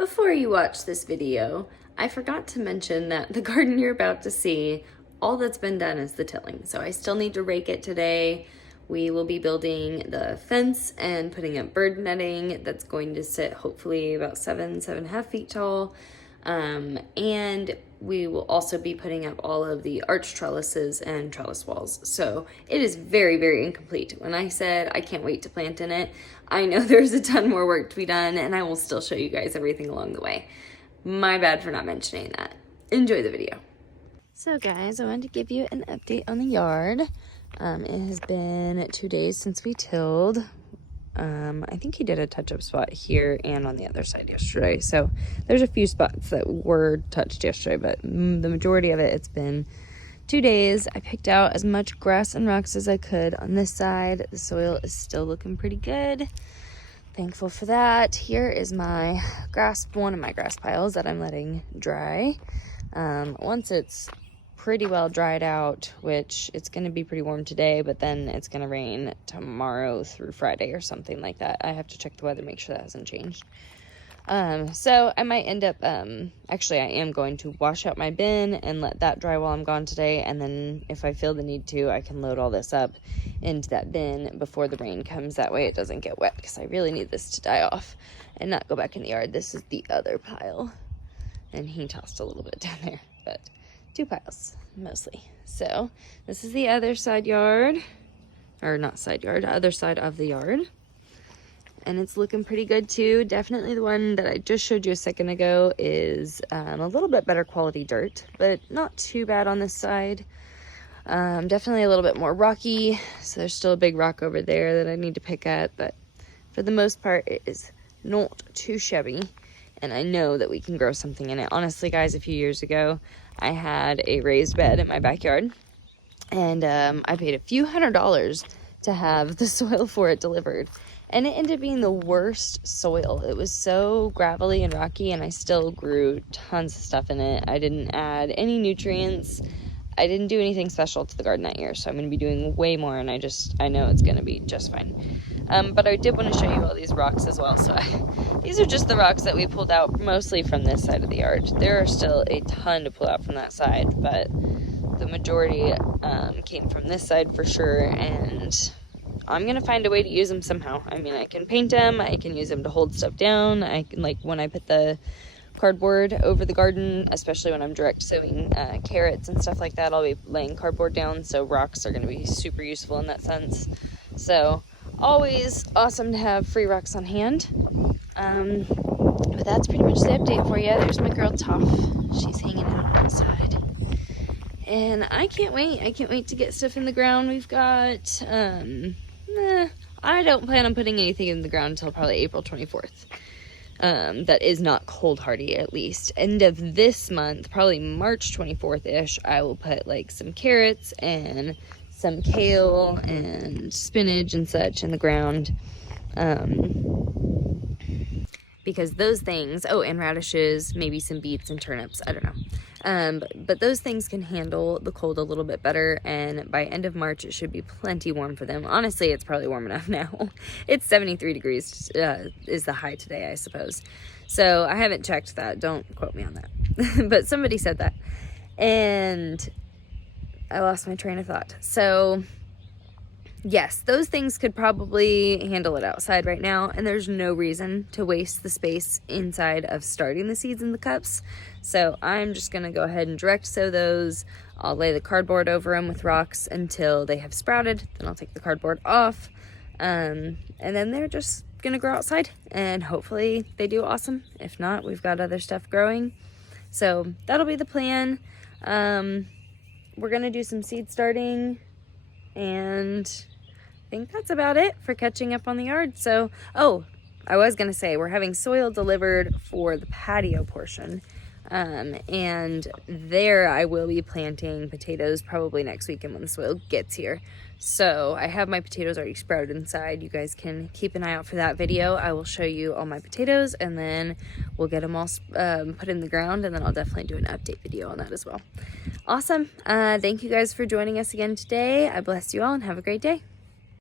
Before you watch this video, I forgot to mention that the garden you're about to see, all that's been done is the tilling. So I still need to rake it today. We will be building the fence and putting up bird netting that's going to sit hopefully about 7.5 feet tall. And we will also be putting up all of the arch trellises and trellis walls. So it is very, very incomplete. When I said I can't wait to plant in it, I know there's a ton more work to be done, and I will still show you guys everything along the way. My bad for not mentioning that. Enjoy the video. So guys, I wanted to give you an update on the yard. It has been 2 days since we tilled. I think he did a touch-up spot here and on the other side yesterday. So there's a few spots that were touched yesterday, but the majority of it, it's been 2 days. I picked out as much grass and rocks as I could on this side. The soil is still looking pretty good. Thankful for that. Here is my grass, one of my grass piles that I'm letting dry. Once it's pretty well dried out, which it's going to be pretty warm today, but then it's going to rain tomorrow through Friday or something like that. I have to check the weather, make sure that hasn't changed. So I might end up, actually I am going to wash out my bin and let that dry while I'm gone today, and then if I feel the need to, I can load all this up into that bin before the rain comes. That way it doesn't get wet, because I really need this to die off and not go back in the yard. This is the other pile, and he tossed a little bit down there, but 2 piles mostly. So this is the other side yard, or not side yard, other side of the yard, and it's looking pretty good too. Definitely the one that I just showed you a second ago is a little bit better quality dirt, but not too bad on this side. Definitely a little bit more rocky, so there's still a big rock over there that I need to pick up, but for the most part it is not too shabby, and I know that we can grow something in it. Honestly guys, a few years ago I had a raised bed in my backyard, and I paid a few $100s to have the soil for it delivered, and it ended up being the worst soil. It was so gravelly and rocky, and I still grew tons of stuff in it. I didn't add any nutrients. I didn't do anything special to the garden that year, so I'm going to be doing way more, and I know it's going to be just fine. But I did want to show you all these rocks as well. So these are just the rocks that we pulled out mostly from this side of the yard. There are still a ton to pull out from that side, but the majority came from this side for sure, and I'm going to find a way to use them somehow. I mean, I can paint them, I can use them to hold stuff down. I can, like when I put the cardboard over the garden, especially when I'm direct sowing carrots and stuff like that, I'll be laying cardboard down, so rocks are going to be super useful in that sense. So always awesome to have free rocks on hand. But that's pretty much the update for you. There's my girl Toph. She's hanging out outside, and I can't wait to get stuff in the ground. We've got I don't plan on putting anything in the ground until probably April 24th. That is not cold hardy, at least. End of this month, probably March 24th-ish, I will put like some carrots and some kale and spinach and such in the ground. Because those things, oh, and radishes, maybe some beets and turnips, I don't know. But those things can handle the cold a little bit better, and by end of March, it should be plenty warm for them. Honestly, it's probably warm enough now. It's 73 degrees is the high today, I suppose. So I haven't checked that. Don't quote me on that. But somebody said that. And I lost my train of thought. So yes, those things could probably handle it outside right now, and there's no reason to waste the space inside of starting the seeds in the cups. So I'm just going to go ahead and direct sow those. I'll lay the cardboard over them with rocks until they have sprouted. Then I'll take the cardboard off, and then they're just going to grow outside, and hopefully they do awesome. If not, we've got other stuff growing. So that'll be the plan. We're going to do some seed starting, and I think that's about it for catching up on the yard. So, oh, I was going to say, we're having soil delivered for the patio portion. And there I will be planting potatoes probably next weekend when the soil gets here. So I have my potatoes already sprouted inside. You guys can keep an eye out for that video. I will show you all my potatoes, and then we'll get them all put in the ground, and then I'll definitely do an update video on that as well. Awesome. Thank you guys for joining us again today. I bless you all and have a great day.